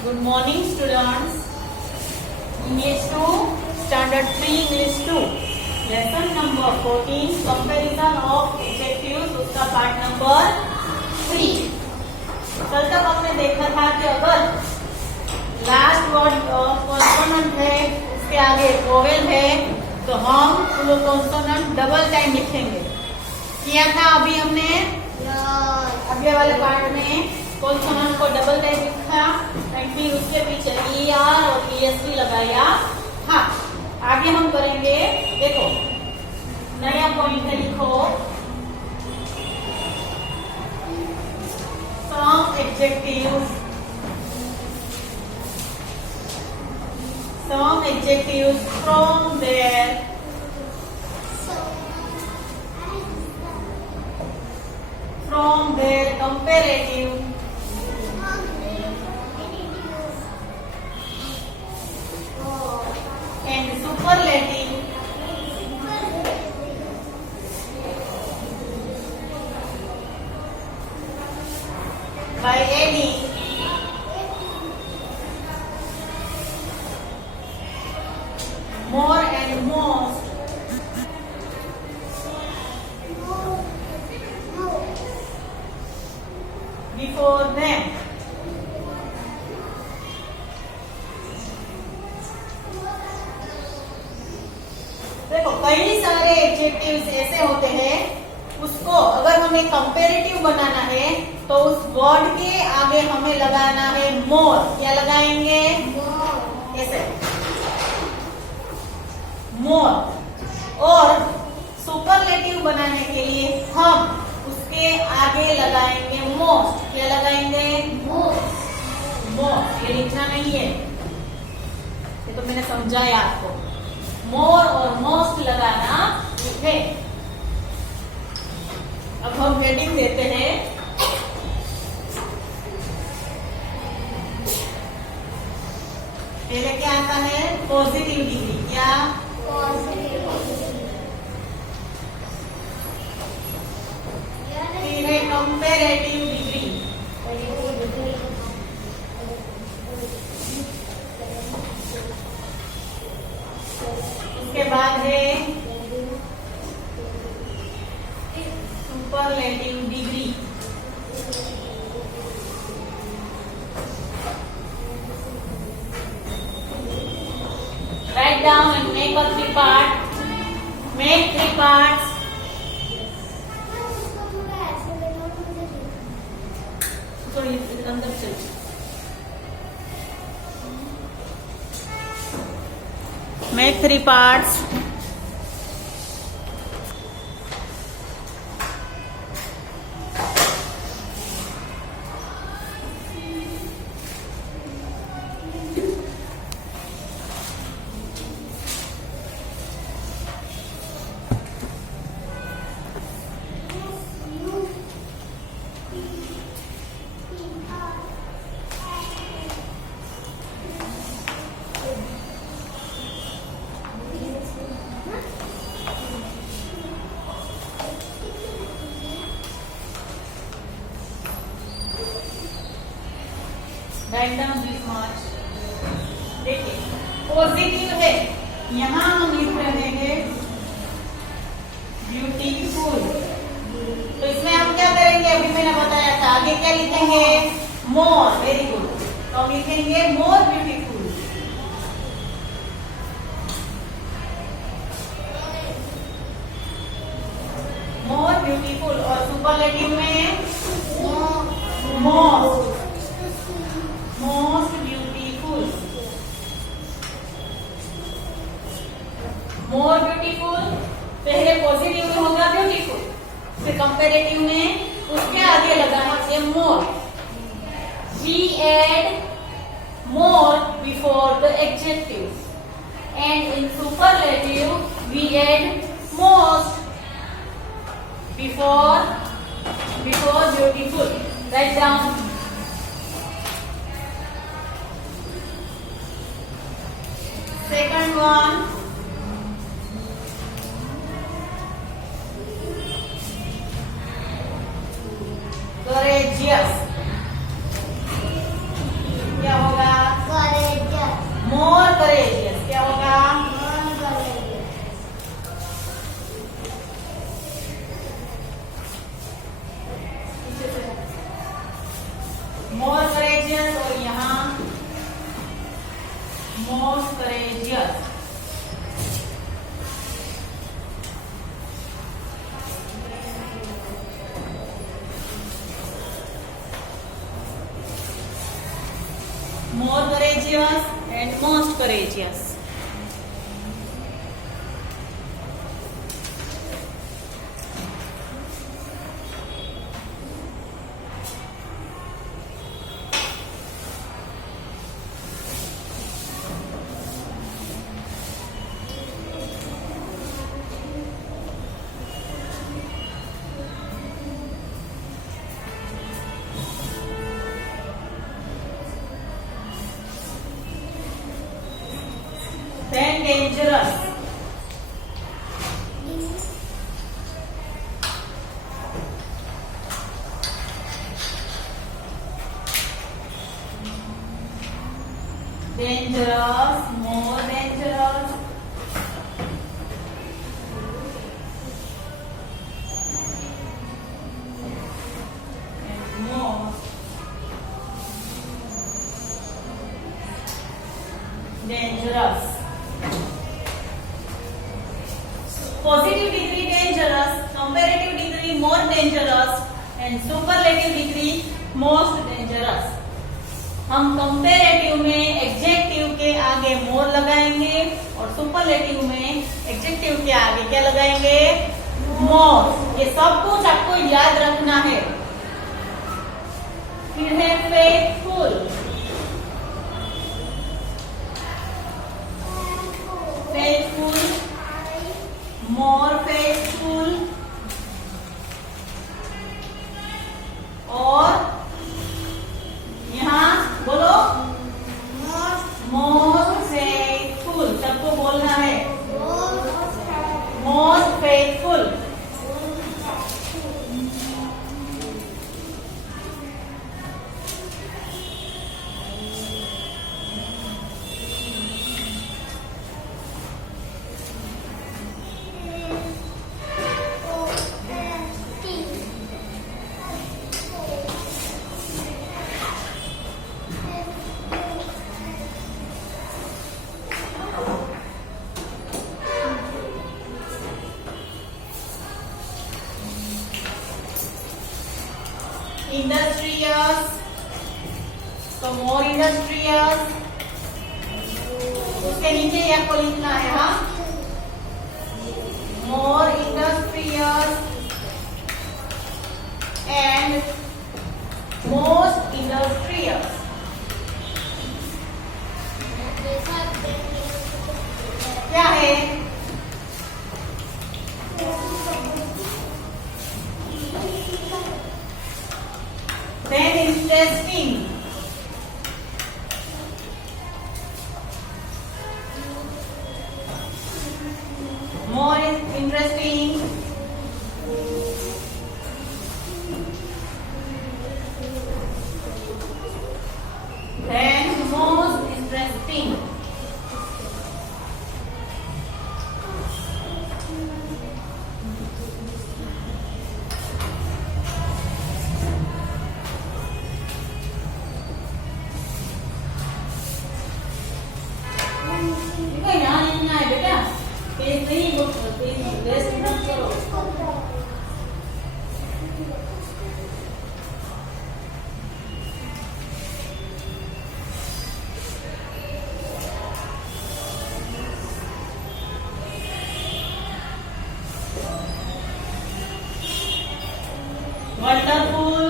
Good morning, students. English 2, Standard 3, English 2. Lesson number 14, Comparison of adjectives, उसका part number 3. कल तक हमने देखा था कि अगर लास्ट वर्ड कॉन्सोनेंट है, उसके आगे वोवेल है, तो हम वो कॉन्सोनेंट डबल टाइम लिखेंगे. किया था अभी हमने अगले वाले पार्ट में कॉन्सोनेंट को डबल टाइम लिखा एंड फिर उसके पीछे ER और EST लगाया. हाँ, आगे हम करेंगे. देखो नया पॉइंट है, लिखो some adjectives from their comparative and superlative by adding more and most before them. देखो कई सारे एडजेक्टिव्स ऐसे होते हैं, उसको अगर हमें कंपेरेटिव बनाना है तो उस वर्ड के आगे हमें लगाना है मोर. क्या लगाएंगे? ऐसे मोर. और सुपरलेटिव बनाने के लिए हम उसके आगे लगाएंगे मोस्ट. क्या लगाएंगे? मोस्ट. ये लिखना नहीं है, ये तो मैंने समझाया आपको. मोर और मोस्ट लगाना लिखे. अब हम हेडिंग देते हैं. पहले क्या आता है? Positive degree. क्या? फिर है कंपेरेटिव डिग्री. उसके बाद है superlative degree. Write down and make a 3 part. Make 3 parts. तो ये अंदर चल. Make 3 parts. Write down this much. देखिए पॉजिटिव है, यहाँ हम लिख रहे हैं ब्यूटीफुल. तो इसमें हम क्या करेंगे? अभी मैंने बताया था. आगे क्या लिखेंगे? मोर. Very good. तो हम लिखेंगे मोर ब्यूटीफुल. More beautiful. और सुपरलेटिव में most. Most beautiful. More beautiful. पहले पॉजिटिव में होगा ब्यूटीफुल, फिर कंपेरेटिव में उसके आगे लगाना है more. We add more before the adjective and in superlative we add most before beautiful. Right down. Second one, courageous. क्या होगा? मोर करेजियस और यहाँ most courageous. More courageous and most courageous. Then dangerous. Dangerous, more dangerous. And more dangerous. Positive degree dangerous, comparative degree more dangerous and superlative degree most dangerous. हम comparative में adjective के आगे मोर लगाएंगे और superlative में adjective के आगे क्या लगाएंगे? मोर। ये सब कुछ आपको याद रखना है। फिर है फेथफुल। फेथफुल, मोर फेथफुल और यहाँ बोलो मोस्ट फेथफुल। सबको बोलना है मोस्ट फेथफुल। इंडस्ट्रियस, तो मोर इंडस्ट्रियस, उसके नीचे ये आपको लिखना है। हाँ, मोर इंडस्ट्रियस एंड मोस्ट इंडस्ट्रियस। क्या है? Then interesting, more interesting, then most interesting. यहाँ लिखना है बेटा, पेज नहीं वेस्ट मत करो। वंडरफुल,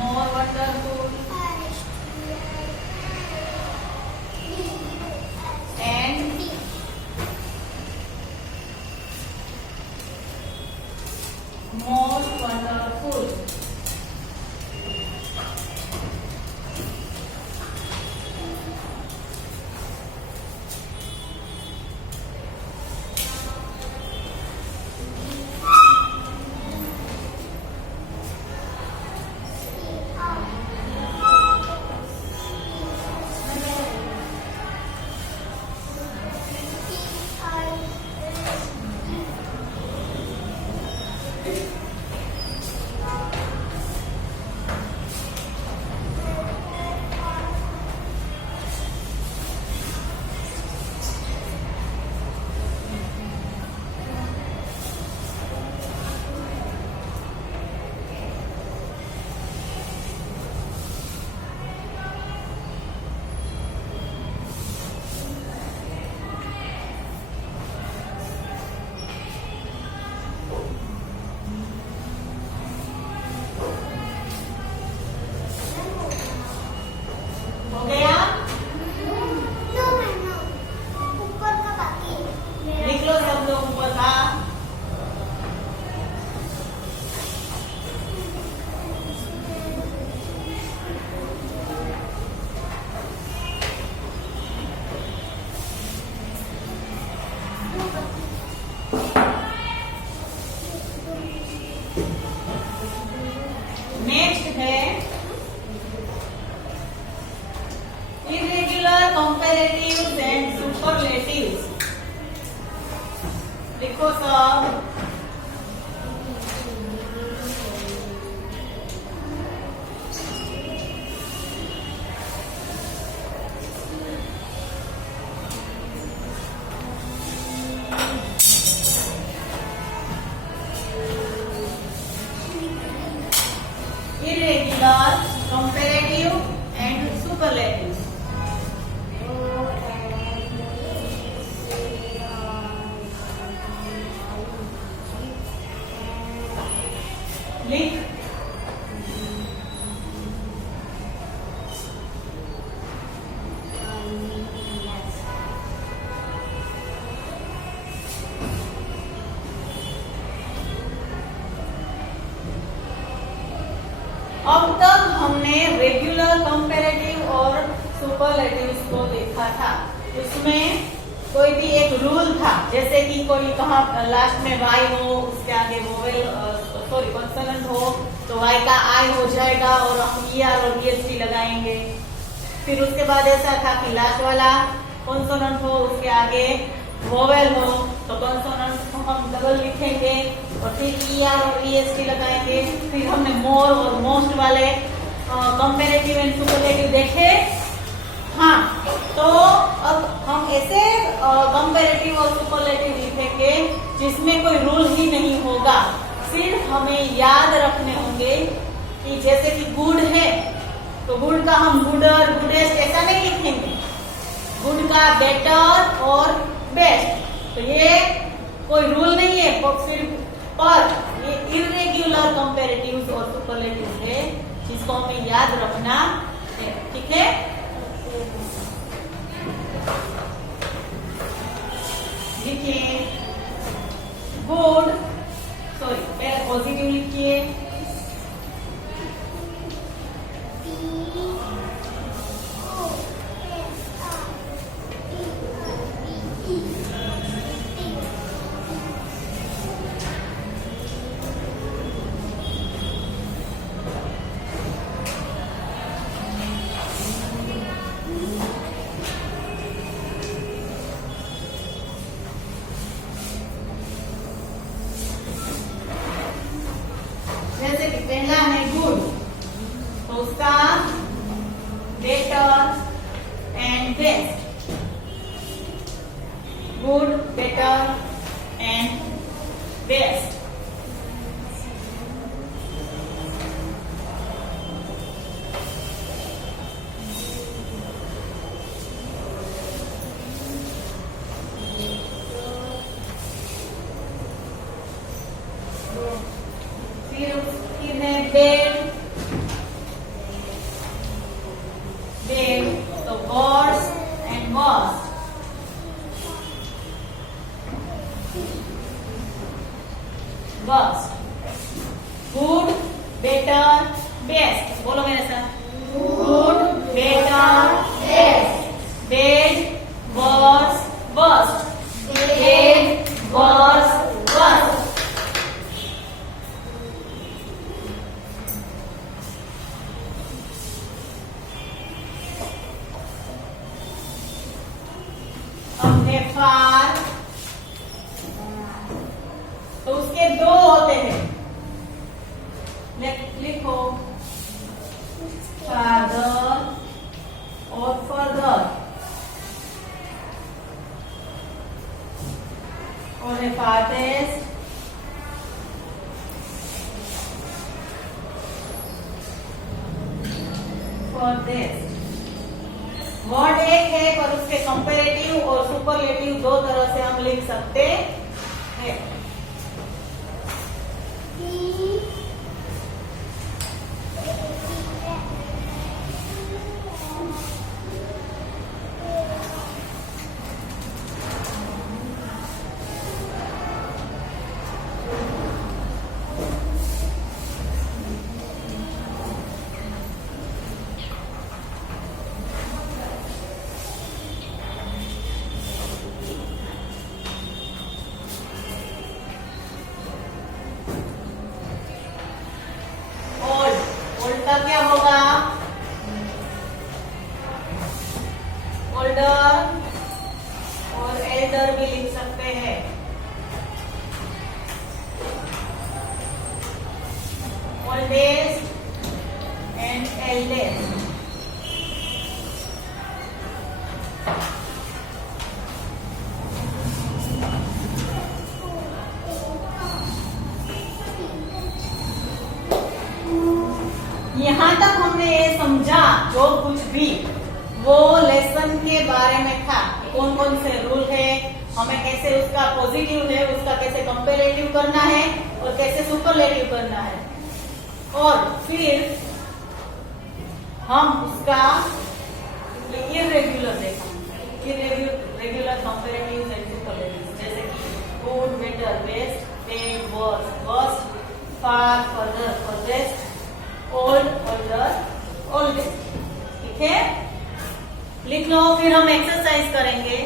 more wonderful, इसको सब irregular, comparative and superlative. लिख अब तक हमने रेगुलर, कंपैरेटिव और सुपरलेटिव्स को देखा था। उसमें कोई भी एक रूल था, जैसे कि कोई कहाँ लास्ट में वाई हो, उसके आगे वोवेल सॉरी कॉन्सोनेंट हो तो वाई का आई हो जाएगा और हम ईआर और ईएसटी लगाएंगे। फिर उसके बाद ऐसा था कि लास्ट वाला कॉन्सोनेंट हो, उसके आगे वोवेल हो तो कॉन्सोनेंट को हम डबल लिखेंगे और फिर ईआर और ईएसटी लगाएंगे। फिर हमने मोर और मोस्ट वाले कंपैरेटिव एंड सुपरलेटिव देखे। हाँ, तो अब हम ऐसे कंपैरेटिव और सुपरलेटिव लिखेंगे जिसमें कोई रूल ही नहीं होगा। सिर्फ हमें याद रखने होंगे कि जैसे कि गुड है तो गुड का हम गुडर, गुडेस्ट ऐसा नहीं लिखेंगे। गुड का बेटर और बेस्ट, तो ये कोई रूल नहीं है। पर ये इरेग्युलर कंपैरेटिव्स और सुपरलेटिव्स है जिसको हमें याद रखना है। ठीक है, लिखिए गुड, सॉरी पहले पॉजिटिव लिखिए। जैसे कि पहला है गुड, तो उसका better and best. Good, better and best. फिर है बेड, बेड तो worse and worst. Worst, good, better, best. बोलो मेरे साथ, good, better, best. Bad, worse, worst. Bad, worse, worst. Far, तो उसके दो होते हैं, लिखो फादर और फर्दर, और है फादर्स फर्देस्ट। वर्ड एक है पर उसके कंपैरेटिव और सुपरलेटिव दो तरह से हम लिख सकते हैं। क्या होगा? यहाँ तक हमने ये समझा जो कुछ भी वो लेसन के बारे में था। कौन कौन से रूल है, हमें कैसे उसका पॉजिटिव है उसका कैसे कंपेरेटिव करना है और कैसे सुपरलेटिव करना है। और फिर हम उसका इर्रेगुलर देखा, इर्रेगुलर कंपेरेटिव एंड सुपरलेटिव, जैसे कि good, better, best, bad, worst, worst, far, further, furthest, old, older, oldest. ठीक है, लिख लो। फिर हम एक्सरसाइज करेंगे।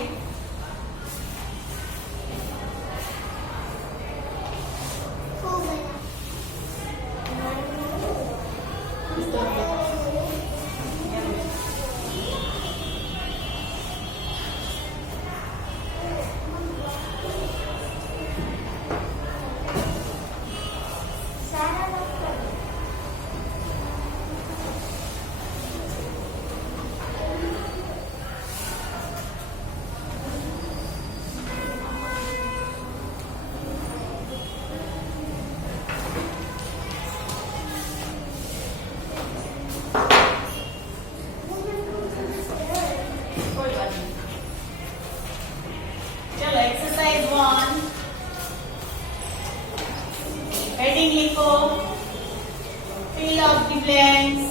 चलो एक्सरसाइज 1, हेडिंग लिखो, fill up the blanks.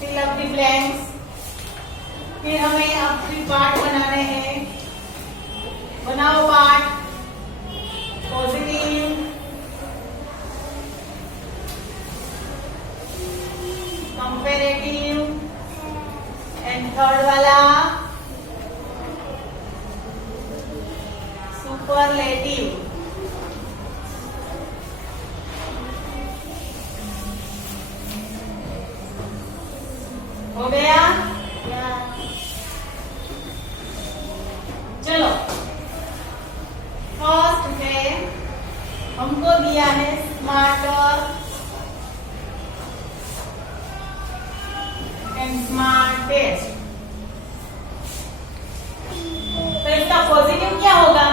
Fill up the blanks. फिर हमें अब 3 पार्ट बनाने हैं। बनाओ part, positive, comparative and third वाला सुपरलेटिव। हो गया? चलो, फर्स्ट है, हमको दिया है स्मार्टर एंड स्मार्टेस्ट। तो इसका पॉजिटिव क्या होगा?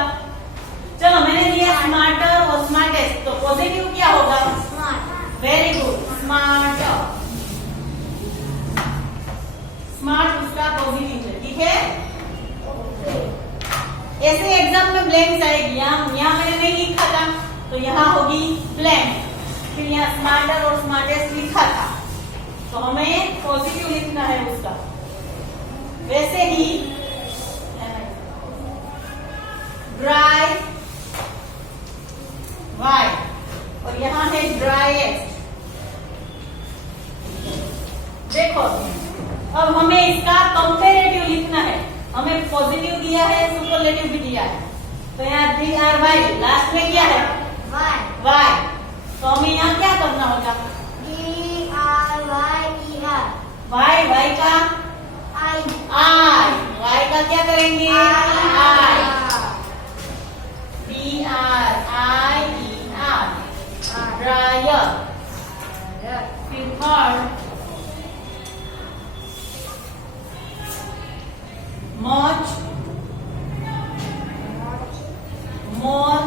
चलो, मैंने दिया स्मार्टर और स्मार्टेस्ट, तो पॉजिटिव क्या होगा? Smart. Very good, smarter. Smart उसका पॉजिटिव है। ठीक है, ऐसे एग्जाम में ब्लैंक्स आएगी। यहाँ मैंने नहीं लिखा था तो यहाँ होगी ब्लैंक। फिर यहाँ स्मार्टर और स्मार्टेस्ट लिखा था तो हमें पॉजिटिव लिखना है उसका। वैसे ही ड्राई, वाइट, और यहाँ है ड्राईएस्ट। देखो, अब हमें इसका कंपेरेटिव लिखना है। हमें पॉजिटिव दिया है, सुपरलेटिव भी दिया है। तो यहाँ DRY, लास्ट में क्या है? वाई। तो हमें यहाँ क्या करना होगा? वाई, वाई का आई, वाई का क्या करेंगे? आई। DRIER, dryer. फिर थर्ड much, more।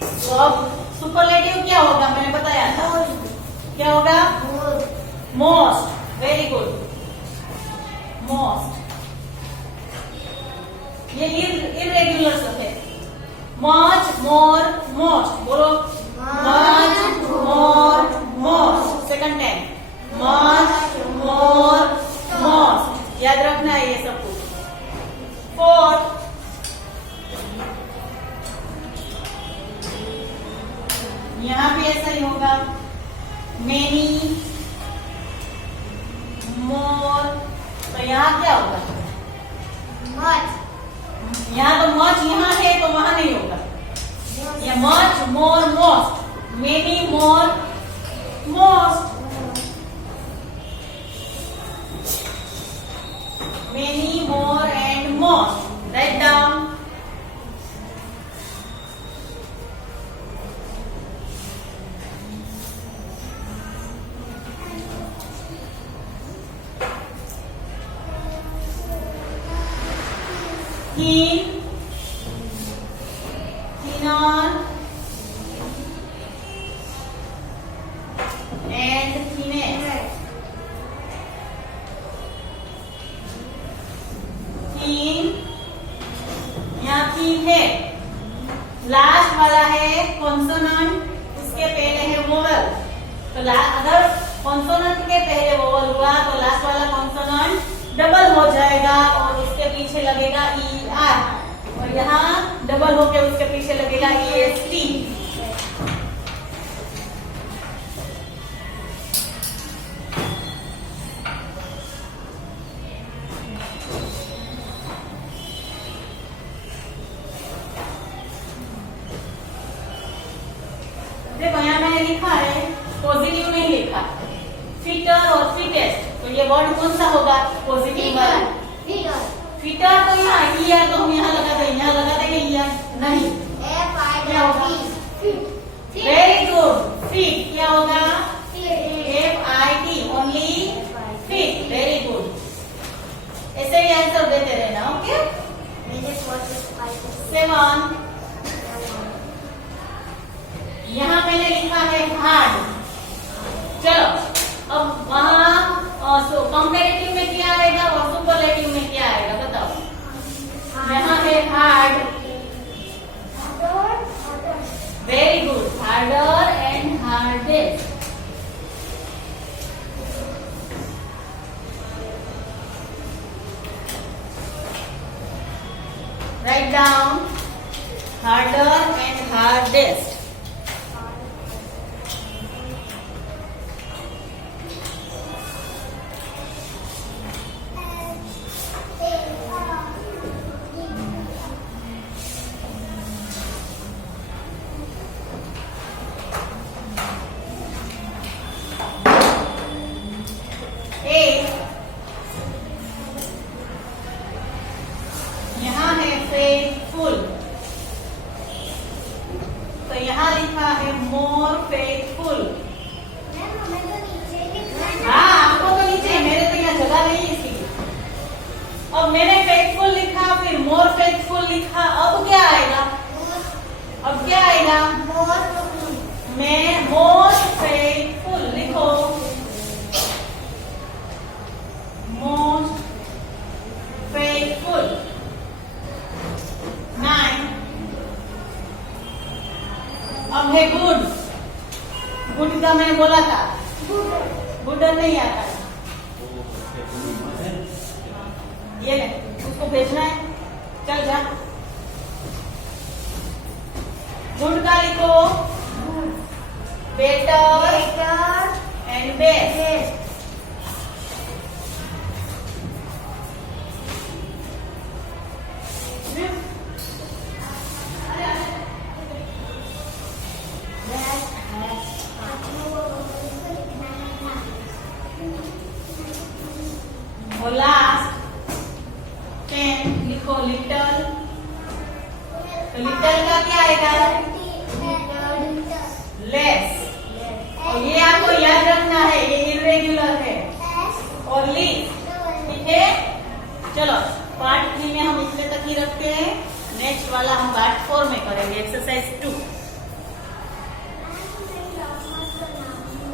तो अब सुपरलेटिव क्या होगा? मैंने बताया था, क्या होगा? मोस्ट। Very good, most. ये इर्रेगुलर सब है। मच, मोर, मोस्ट। बोलो, मच, मोर, मोस्ट। सेकंड टाइम, मच, मोर, मोस्ट। याद रखना है ये सब कुछ। फोर्थ, यहाँ भी ऐसा ही होगा। मेनी, मोर। तो यहाँ क्या होगा? मच। यहाँ तो मच यहाँ है तो वहां नहीं होगा। या much, more, most. Many, more, most. Many, more and most. Write down. Thin, thinner, ठीक है। लास्ट वाला है कॉन्सोनेंट, उसके पहले है वोवल। तो अगर कॉन्सोनेंट के पहले वोवल हुआ तो लास्ट वाला कॉन्सोनेंट डबल हो जाएगा और उसके पीछे लगेगा ई आर, और यहाँ डबल होके उसके पीछे लगेगा ई एस टी। देखो यहाँ मैंने लिखा है, पॉजिटिव नहीं लिखा, फिटर और फिटेस्ट। तो ये वर्ड कौन सा होगा? पॉजिटिव वाला। फिटर तो यहाँ ई आर, तो हम यहाँ लगा देंगे, यहाँ लगा देंगे ई आर नहीं। क्या होगा? Very good, fit. क्या होगा? F I T, only fit. Very good. ऐसे ही आंसर देते रहना। ओके। 7 यहाँ मैंने लिखा है हार्ड। चलो अब वहाँ कंपैरेटिव में क्या आएगा और सुपरलेटिव में क्या आएगा बताओ। यहाँ है hard. Very good, harder and hardest. Write down, harder and hardest. यहाँ है फेथफुल, तो यहाँ लिखा है मोर फेथफुल। हाँ आपको तो नीचे, मेरे तो यहाँ जगह नहीं है इसलिए। अब मैंने फेथफुल लिखा, फिर मोर फेथफुल लिखा, अब क्या आएगा? अब क्या आएगा? मैं मोर फेथफुल लिखो, मोर फेथफुल। 9 अब है गुड। गुड का मैंने बोला था, गुड नहीं आता है। ये ले, उसको भेजना है, चल जा। गुड का लिखो, बेटर एंड बेस्ट। और लास्ट 10 लिखो, लिटल। तो लिटल का क्या आएगा? लेस। और ये आपको याद रखना है, ये इरेगुलर है। और लीस्ट, ठीक है। चलो पार्ट 3 में हम इतने तक ही रखते हैं, नेक्स्ट वाला हम पार्ट 4 में करेंगे, एक्सरसाइज 2।